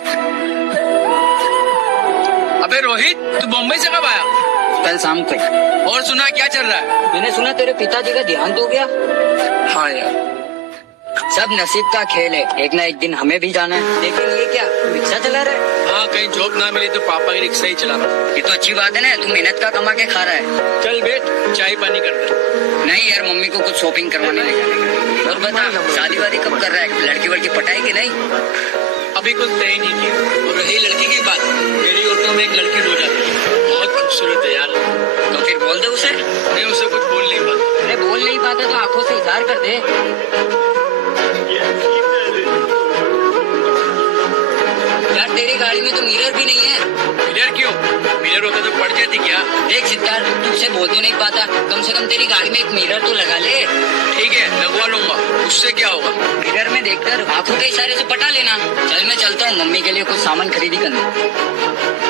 बात। अबे रोहित, तू मुंबई से कब आया? कल शाम को। और सुना क्या चल रहा है? मैंने सुना तेरे पिताजी का देहांत हो गया। हाँ यार। सब नसीब का खेल है, एक ना एक दिन हमें भी जाना है। लेकिन ये क्या, तू रिक्शा चला रहा है? हाँ, कहीं जॉब ना मिली तो पापा की रिक्शा ही चला रहा हूँ। ये तो अच्छी बात है ना, तू मेहनत का कमा के खा रहा है। चल बैठ, चाय पानी करते। नहीं यार, मम्मी को कुछ शॉपिंग करवाने ले जाने का। और बता, शादी वादी कब कर रहा है? लड़की वड़की पटाएगी नहीं? अभी कुछ तय नहीं किया। और रही लड़की की बात, मेरी ऑटो में एक लड़की रोज आती है, बहुत खूबसूरत है यार। तो फिर बोल दे उसे। मैं उसे कुछ बोल नहीं पाता। अरे बोल नहीं पाते तो आंखों से इशार कर दे। यार तेरी गाड़ी में तो मिरर भी नहीं है। मिरर क्यों? मिरर होता तो पड़ जाती क्या? देख सिद्धार्थ, तुझसे बोल तो नहीं पाता, कम से कम तेरी गाड़ी में एक मिरर तो लगा ले। ठीक है, लगवा लूंगा, उससे क्या होगा? मिरर में देखकर आंखों के इशारे से पटा लेना। चल मैं चलता हूँ, मम्मी के लिए कुछ सामान खरीदी करना।